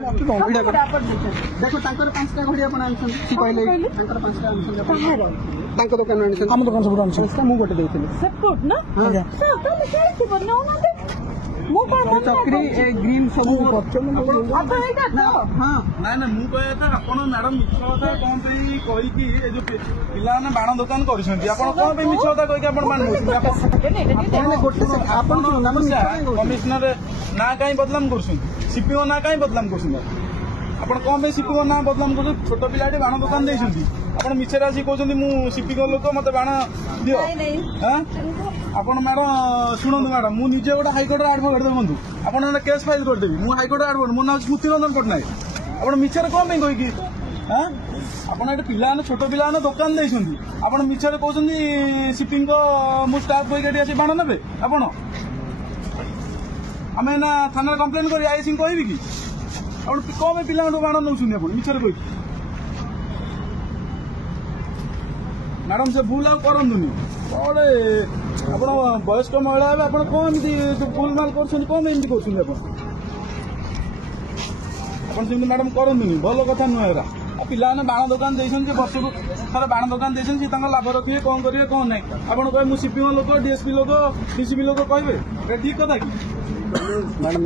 देखो पांचटा घड़ी आप कहले पांचटा दुकान आम दुकान सब मुझे गोटे चक्री ग्रीन सब ना मैडम मिछ कथा कौन कही जो पिला बाण दुकान कर मिछ कथा कमिशनर ना कहीं बदलाम कर सीपीओ ना कहीं बदलाम कर कौन सीपीओ ना बदलाम कर छोट पिला बाण दुकान देखते आप मिछे आसी कहते मुझे सीपीओ लोक मत बाण दियो आपण मैडम शुणु मैडम मुझे गोटे हाइकोर्ट आडभोकेट देखो आप केस फाइल करदेवी मुझे हाइकोर्ट आडभोकेट मो ना स्मृति रंजन पट्टनायक आप मिछे कौन कहीकि आपड़ पिला छोट पिला दुकान देखते आप मिछे कहते सीपिंग मु स्टाफ कहीकि बाण ने आपण आम ना थाना कम्प्लेन कर आईसी कहबी कि कौन पिला बाण नौ मिछे कही मैडम से भूल आंतुनि बड़े आप वयस्क महिला आप कौन भूल माल कर कौन एमती कर मैडम करनी भल कथा नुहे पिला बाण दुकान देखते वर्ष को थोड़ा बाण दुकान देखते लाभ रखिए कौन करेंगे कौन ना आप कहे सीपीओ लोक डीएसपी लोक डीसीपी लोक कहे ठीक कथा कि मैडम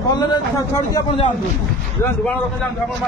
भल छाड़ी आप जातु बाण रखा जातु